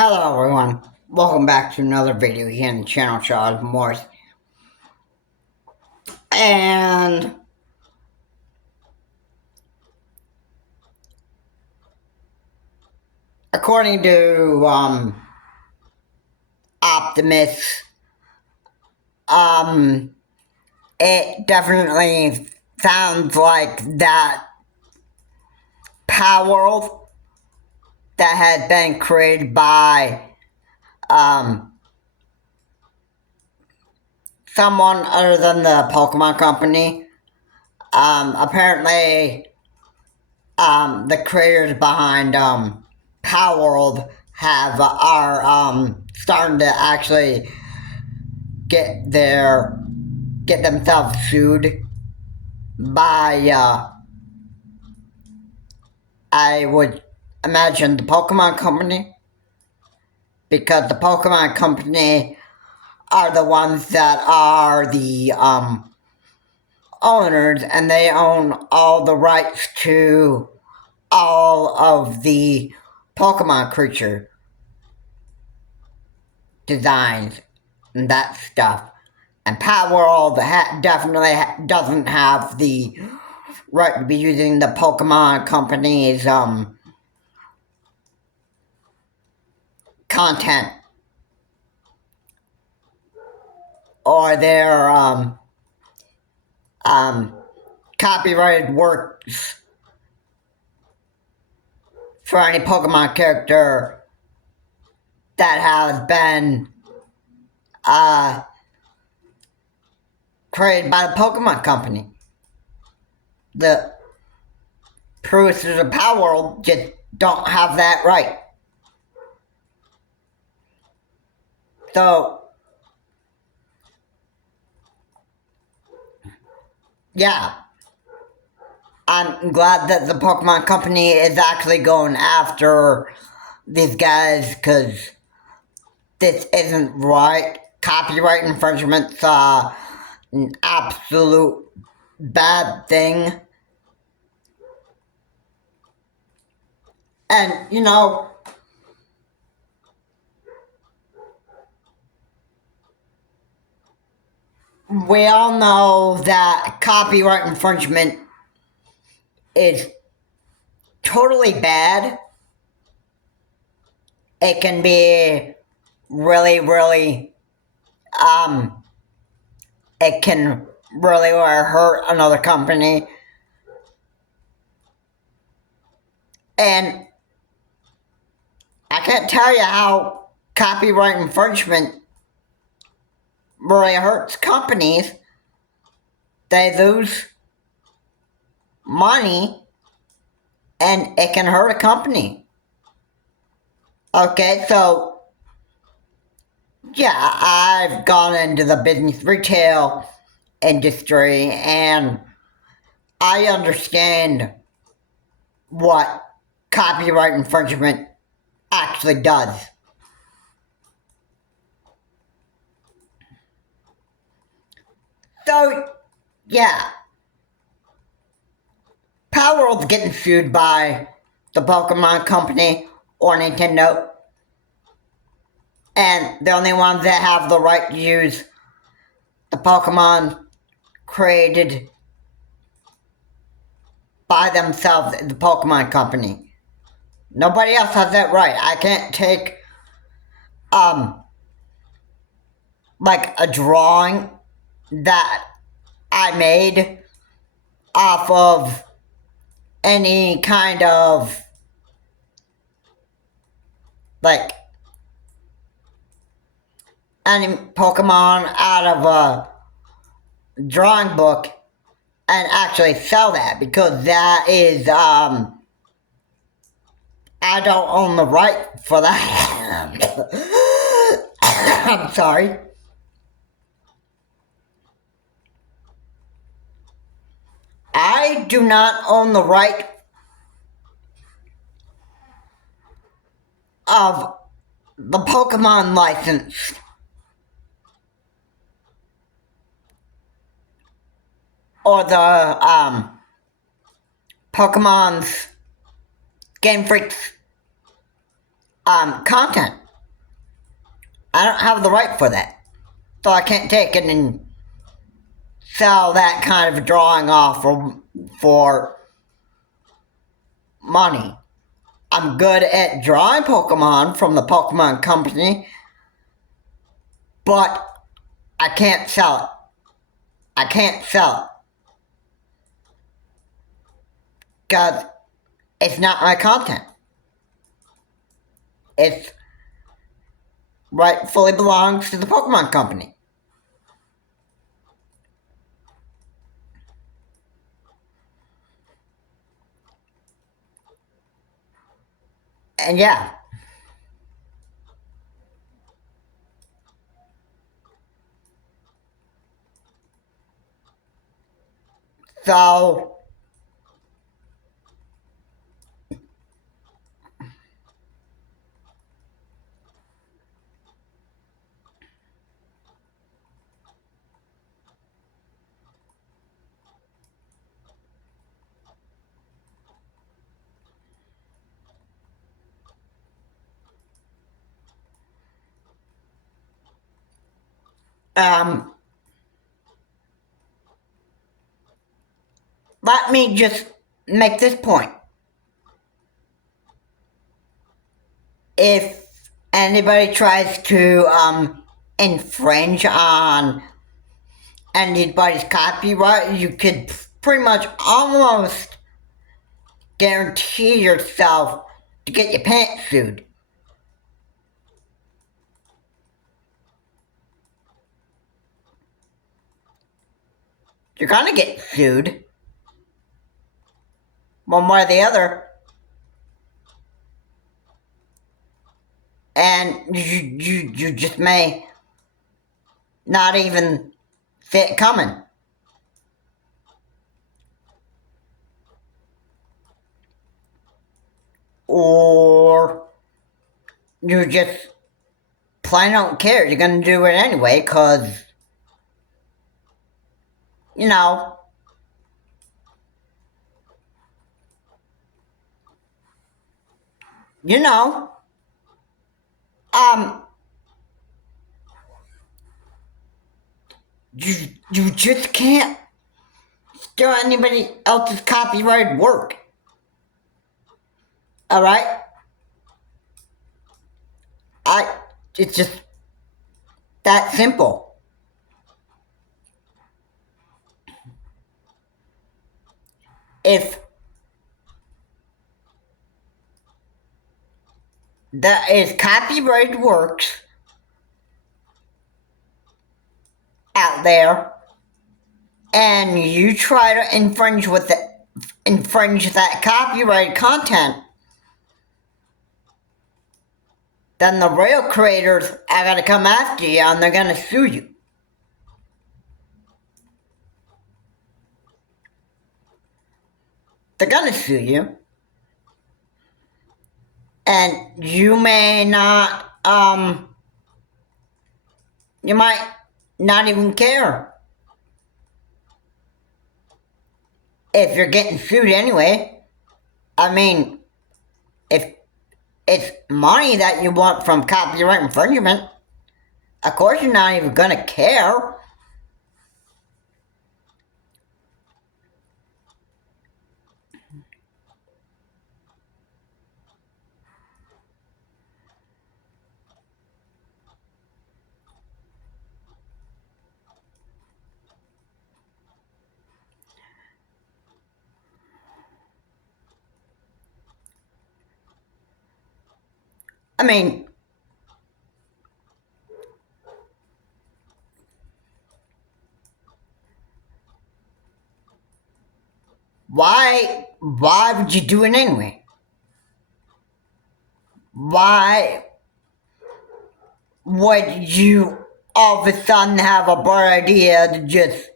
Hello everyone, welcome back to another video here on the channel Charles Morris. And according to optimists, it definitely sounds like that Palworld that has been created by someone other than the Pokemon company. Apparently, the creators behind Palworld are starting to actually get themselves sued by I would imagine the Pokemon company, because the Pokemon company are the ones that are the owners, and they own all the rights to all of the Pokemon creature designs and that stuff. And Palworld definitely doesn't have the right to be using the Pokemon company's content or their copyrighted works for any Pokemon character that has been created by the Pokemon company. The producers of Palworld just don't have that right. So, yeah, I'm glad that the Pokemon company is actually going after these guys, because this isn't right. Copyright infringement's an absolute bad thing. And, you know, we all know that copyright infringement is totally bad. It can be really, it can really hurt another company. And I can't tell you how copyright infringement really hurts companies. They lose money, and it can hurt a company. Okay, so yeah, I've gone into the business retail industry, and I understand what copyright infringement actually does. So, yeah, Palworld's getting sued by the Pokemon company or Nintendo, and the only ones that have the right to use the Pokemon created by themselves is the Pokemon company. Nobody else has that right. I can't take like a drawing that I made off of any kind of like any Pokemon out of a drawing book and actually sell that, because that is I don't own the right for that. I'm sorry. I do not own the right of the Pokemon license or the Pokemon's Game Freak's content. I don't have the right for that. So I can't take it and sell that kind of drawing off for money. I'm good at drawing Pokemon from the Pokemon Company, but I can't sell it. I can't sell it. Because it's not my content. It rightfully belongs to the Pokemon Company. And yeah. So, let me just make this point. If anybody tries to infringe on anybody's copyright, you could pretty much almost guarantee yourself to get your pants sued. You're gonna get sued. One way or the other. And you just may not even see it coming. Or you just plain don't care. You're gonna do it anyway, cause you know, um, you just can't steal anybody else's copyrighted work. All right, it's just that simple. If that is copyrighted works out there, and you try to infringe that copyrighted content, then the real creators are gonna come after you and they're gonna sue you. They're gonna sue you. And you may not, you might not even care if you're getting sued anyway. I mean, if it's money that you want from copyright infringement, of course you're not even gonna care. I mean, why would you do it anyway? Why would you all of a sudden have a bright idea to just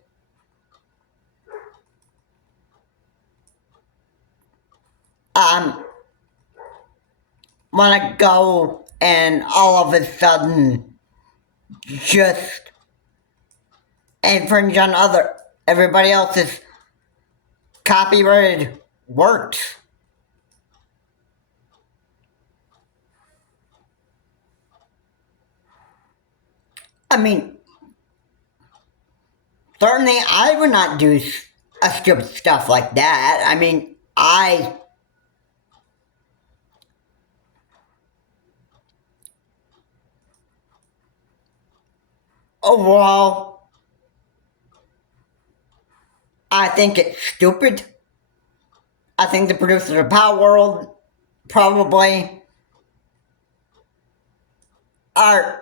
want to go and all of a sudden just infringe on everybody else's copyrighted works? I mean, certainly I would not do a stupid stuff like that. I mean, overall, I think it's stupid. I think the producers of Palworld probably are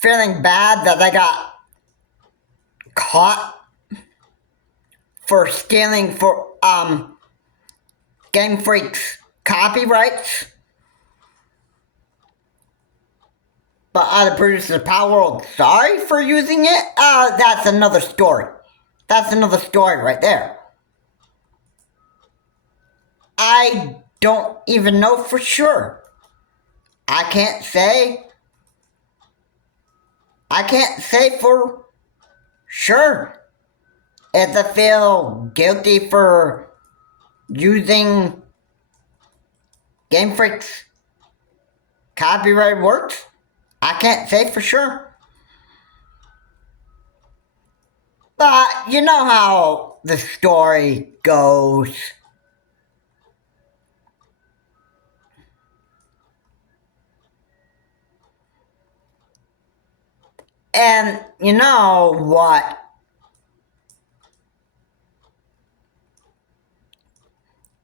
feeling bad that they got caught for stealing for Game Freak's copyrights. But are the producers of Palworld sorry for using it? That's another story. That's another story right there. I don't even know for sure. I can't say for sure if I feel guilty for using Game Freak's copyright works. I can't say for sure. But you know how the story goes. And you know what?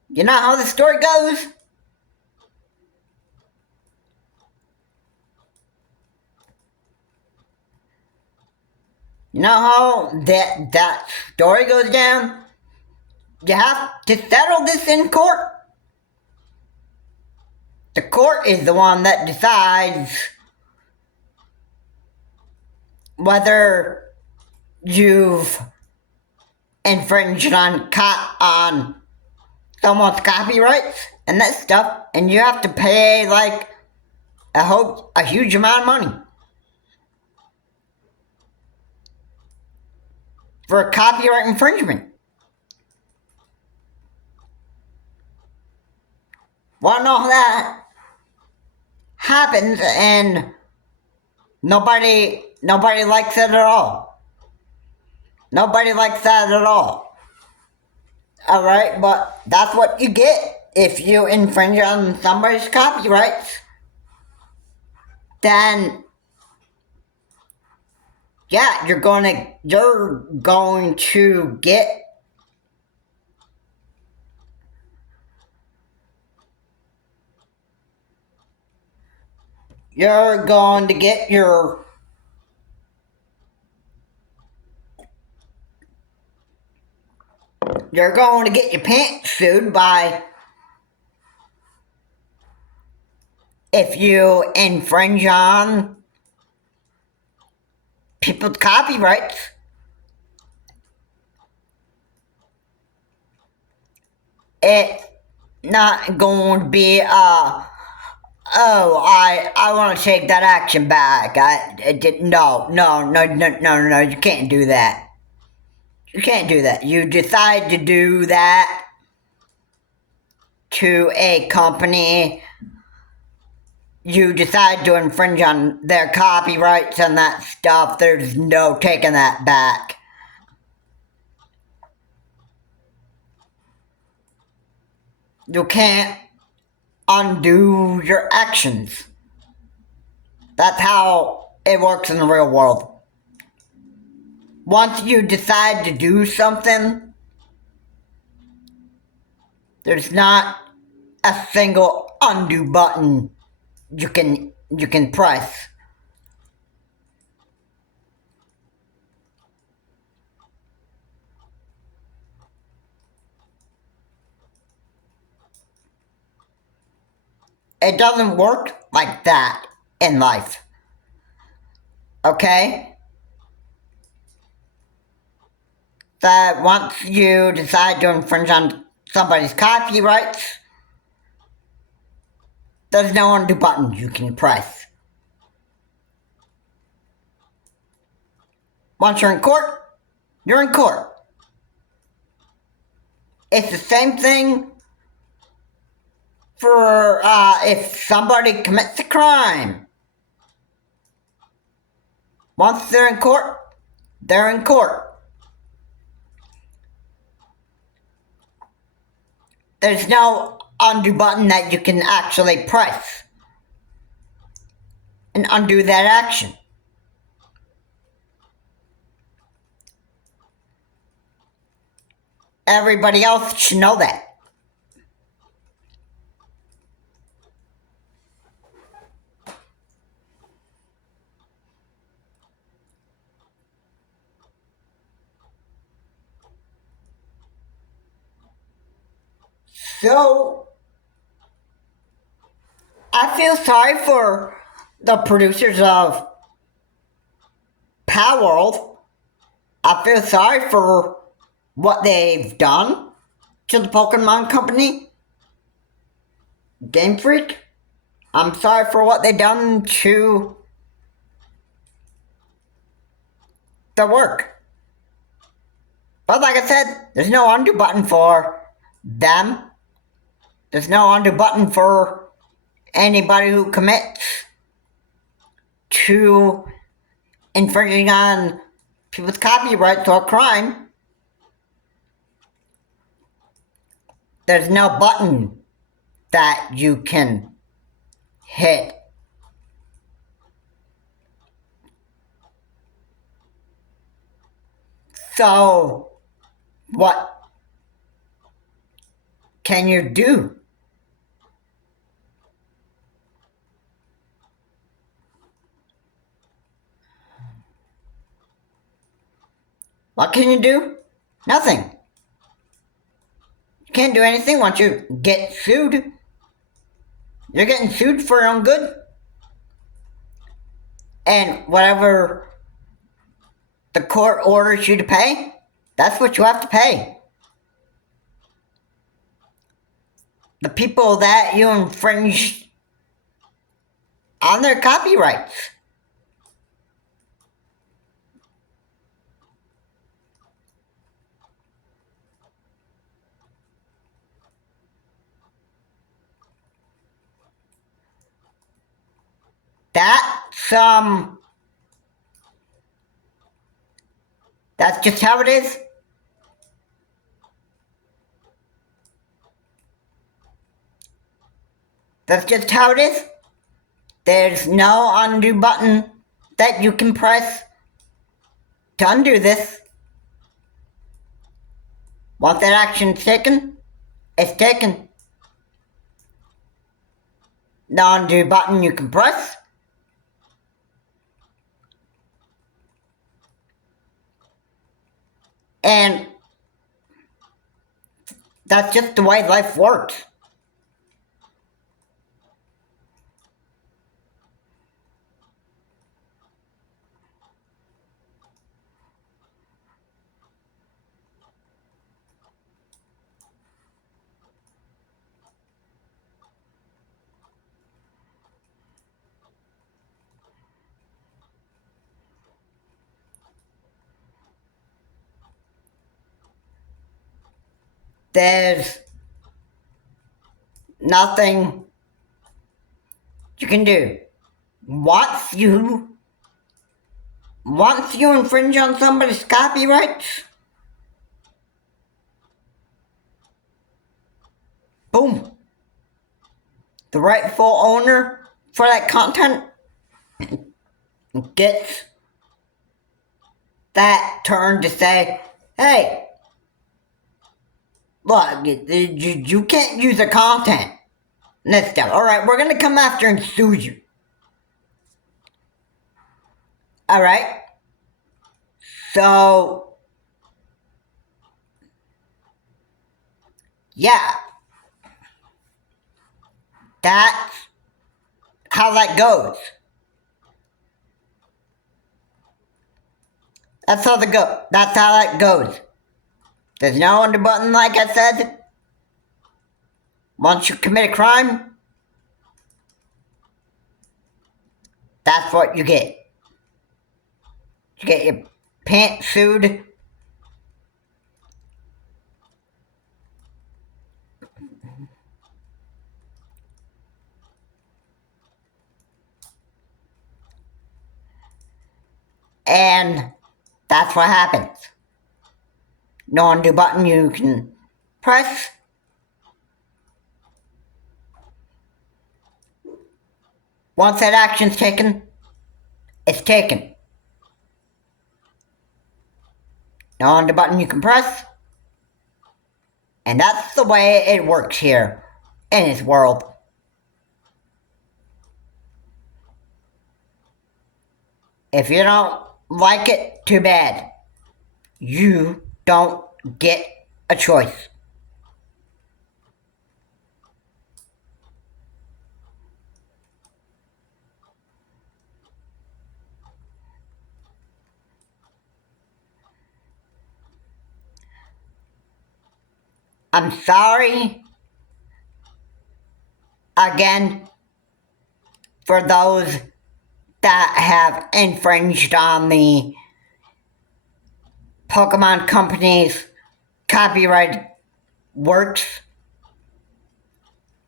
You know how the story goes? You know how that story goes down? You have to settle this in court. The court is the one that decides whether you've infringed on someone's copyrights and that stuff, and you have to pay like a huge amount of money for a copyright infringement. When all that happens and nobody likes it at all. Nobody likes that at all. Alright, but that's what you get if you infringe on somebody's copyrights. Then yeah, you're going to get your pants sued by if you infringe on people's copyrights. It's not going to be I want to take that action back. No, you can't do that. You can't do that. You decide to do that to a company. You decide to infringe on their copyrights and that stuff. There's no taking that back. You can't undo your actions. That's how it works in the real world. Once you decide to do something, there's not a single undo button you can press. It doesn't work like that in life. Okay? That once you decide to infringe on somebody's copyrights, there's no undo button you can press. Once you're in court, you're in court. It's the same thing for if somebody commits a crime. Once they're in court, they're in court. There's no undo button that you can actually press and undo that action. Everybody else should know that. So, I feel sorry for the producers of Palworld. I feel sorry for what they've done to the Pokemon Company. Game Freak. I'm sorry for what they've done to the work. But like I said, there's no undo button for them. There's no undo button for anybody who commits to infringing on people's copyrights or crime. There's no button that you can hit. So, what can you do? What can you do? Nothing. You can't do anything once you get sued. You're getting sued for your own good. And whatever the court orders you to pay, that's what you have to pay. The people that you infringed on their copyrights. That's just how it is. That's just how it is. There's no undo button that you can press to undo this. Once that action's taken, it's taken. No undo button you can press. And that's just the way life works. There's nothing you can do. Once you infringe on somebody's copyrights, boom. The rightful owner for that content gets that turn to say, hey, look, you can't use the content. Next step. Alright, we're gonna come after and sue you. Alright? So, yeah. That's how that goes. That's how that goes. There's no undo button, like I said. Once you commit a crime, that's what you get. You get your pants sued. And that's what happens. No undo button you can press. Once that action's taken, it's taken. No undo button you can press. And that's the way it works here in this world. If you don't like it, too bad. You don't get a choice. I'm sorry again for those that have infringed on the Pokemon Company's copyright works.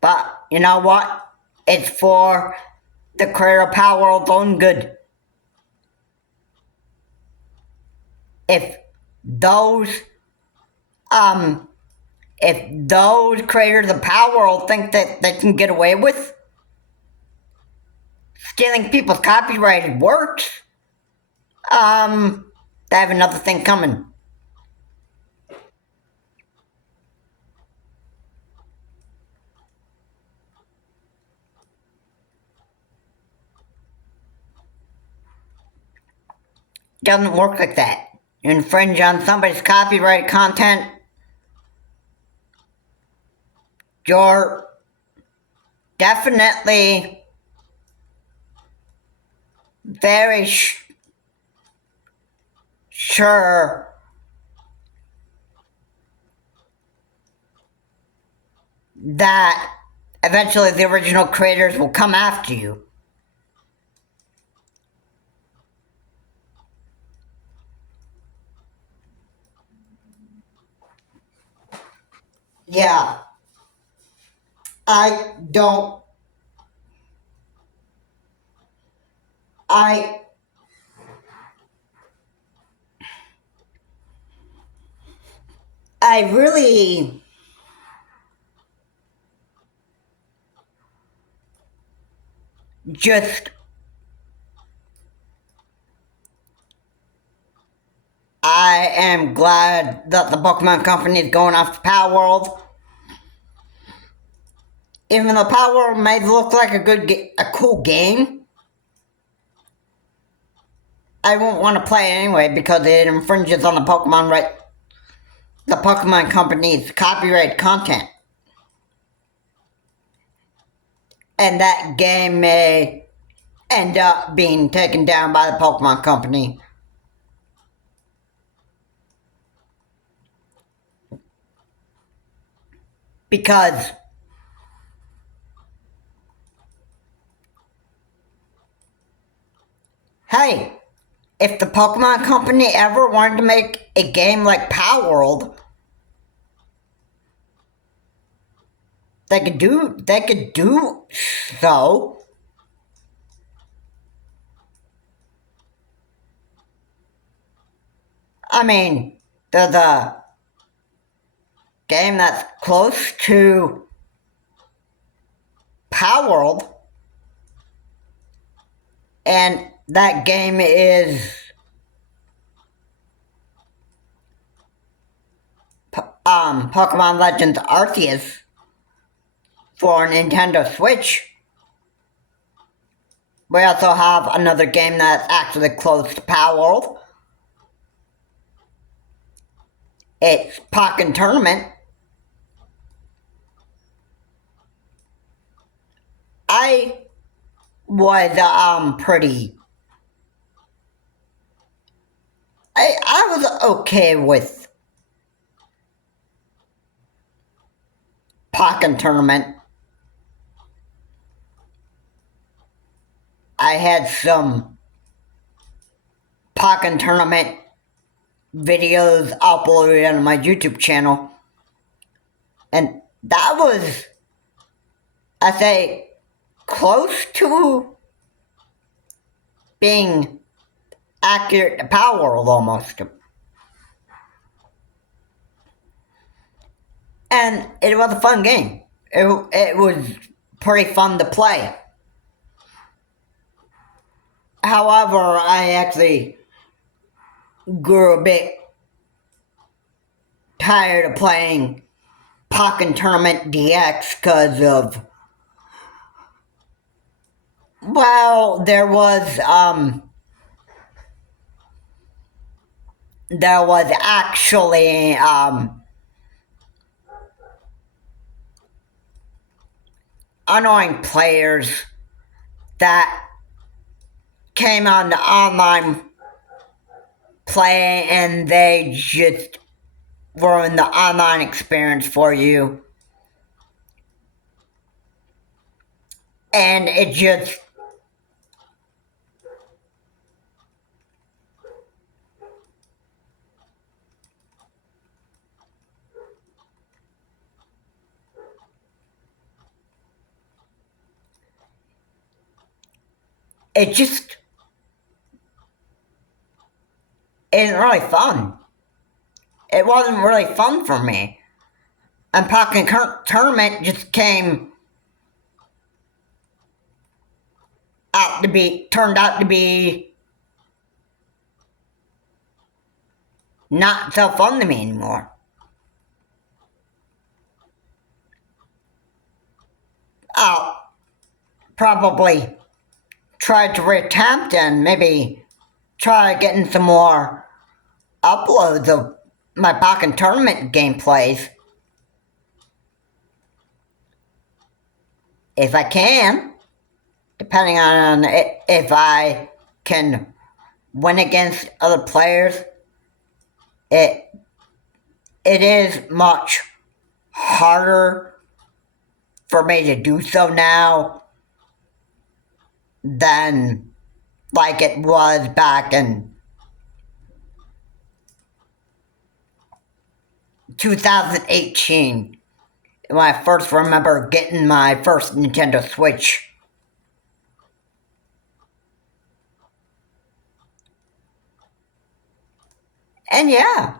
But you know what? It's for the creator of Palworld's own good. If those creators of Palworld think that they can get away with stealing people's copyrighted works, they have another thing coming. Doesn't work like that. You infringe on somebody's copyrighted content, you're definitely very sure that eventually the original creators will come after you. Yeah. I really just I am glad that the Pokemon Company is going after Palworld. Even though Palworld may look like a cool game, I won't want to play it anyway because it infringes on the Pokemon Company's copyright content. And that game may end up being taken down by the Pokemon Company. Because hey, if the Pokemon Company ever wanted to make a game like Palworld, they could do so. I mean, there's a game that's close to Palworld, and that game is Pokemon Legends Arceus for Nintendo Switch. We also have another game that's actually close to Palworld. It's Pokken Tournament. I was I was okay with Pokken Tournament. I had some Pokken Tournament videos uploaded on my YouTube channel, and that was, I say, close to being accurate to Palworld almost. And it was a fun game. It was pretty fun to play. However, I actually grew a bit tired of playing Pokken Tournament DX because of, well, there was actually annoying players that came on the online play and they just ruined the online experience for you. And it just isn't really fun. It wasn't really fun for me. And Pokken Tournament just turned out to be not so fun to me anymore. I'll probably try to reattempt and maybe try getting some more uploads of my Pokken Tournament gameplays. If I can, depending on if I can win against other players. It is much harder for me to do so now than like it was back in 2018 when I first remember getting my first Nintendo Switch. And yeah.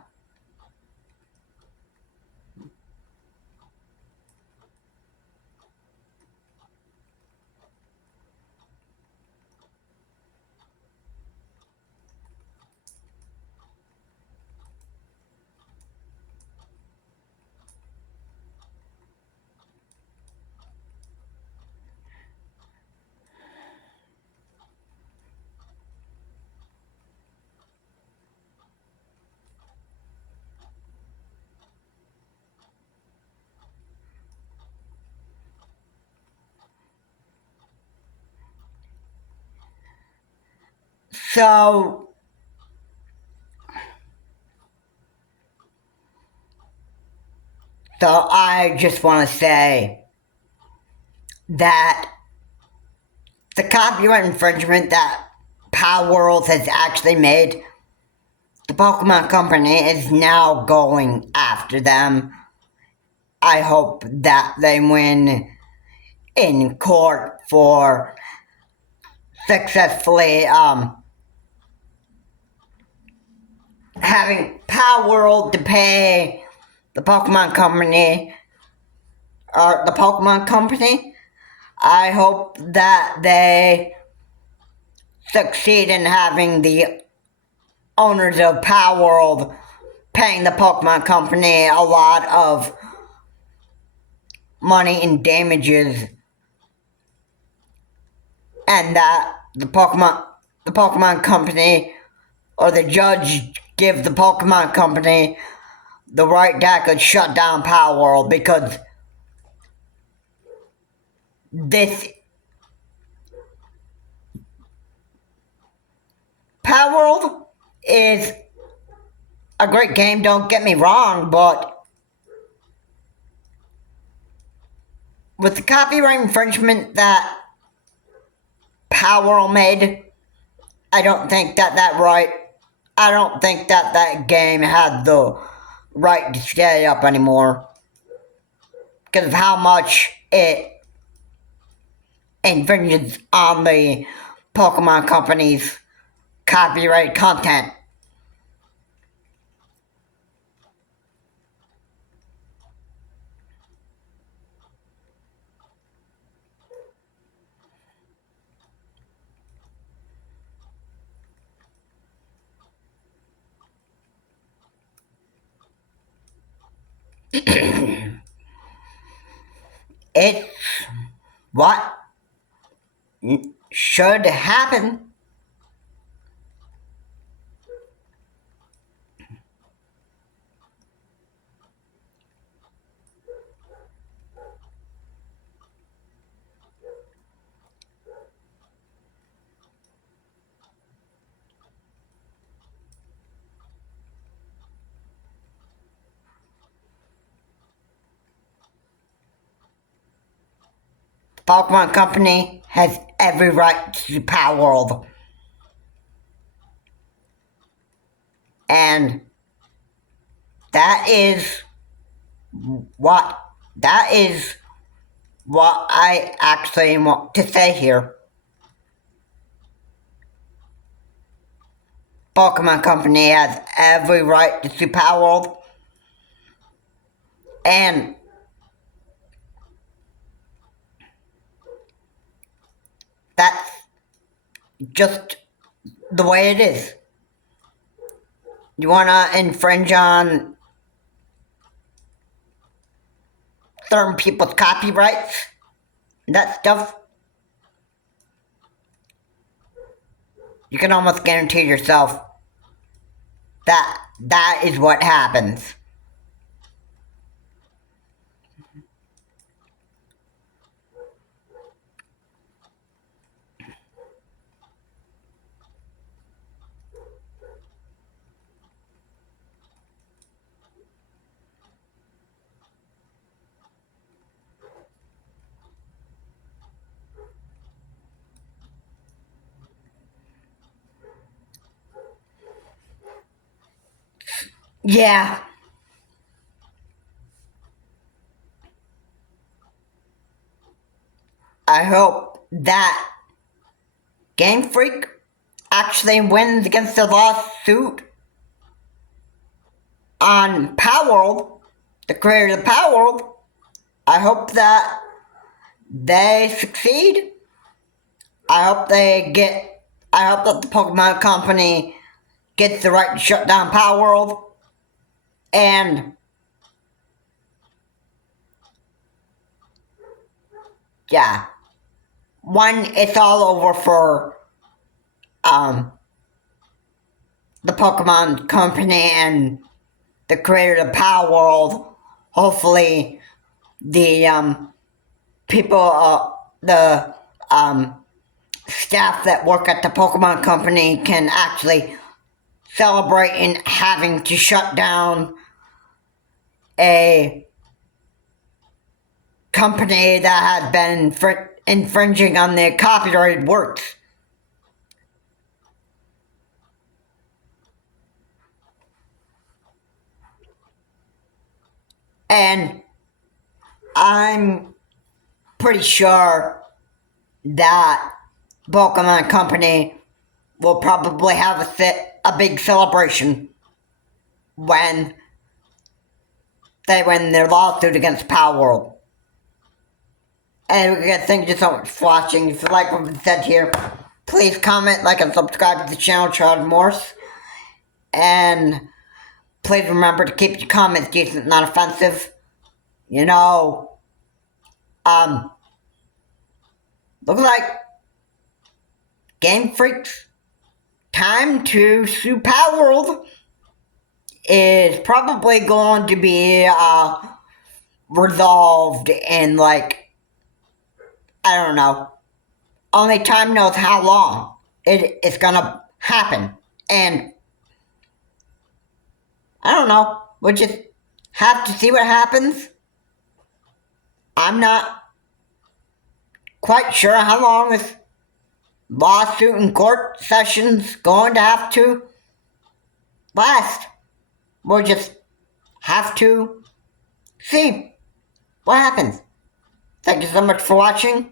So I just want to say that the copyright infringement that Palworld has actually made, the Pokemon Company is now going after them. I hope that they win in court for successfully having Palworld to pay the Pokemon Company, or the Pokemon Company. I hope that they succeed in having the owners of Palworld paying the Pokemon Company a lot of money in damages, and that the Pokemon Company or the judge give the Pokemon Company the right to actually shut down Palworld, because this Palworld is a great game, don't get me wrong, but with the copyright infringement that Palworld made, I don't think that game had the right to stay up anymore, because of how much it infringes on the Pokemon Company's copyright content. It's what should happen. Pokemon Company has every right to Palworld. And that is what I actually want to say here. Pokemon Company has every right to sue Palworld. And that's just the way it is. You wanna infringe on certain people's copyrights? That stuff? You can almost guarantee yourself that is what happens. Yeah. I hope that Game Freak actually wins against the lawsuit on Palworld, the creator of Palworld. I hope that they succeed. I hope that the Pokemon Company gets the right to shut down Palworld. And yeah, when it's all over for the Pokemon Company and the creator of Palworld, hopefully the people, the staff that work at the Pokemon Company can actually celebrate in having to shut down a company that had been infringing on their copyrighted works. And I'm pretty sure that Pokemon Company will probably have a big celebration when they win their lawsuit against Palworld. And again, thank you so much for watching. If you like what we said here, please comment, like, and subscribe to the channel, Charles Morse. And please remember to keep your comments decent, not offensive. You know, looks like Game Freak's time to sue Palworld is probably going to be resolved in, like, I don't know. Only time knows how long it's gonna happen. And I don't know. We'll just have to see what happens. I'm not quite sure how long this lawsuit and court session's going to have to last. We'll just have to see what happens. Thank you so much for watching.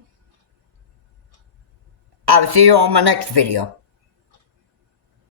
I will see you on my next video.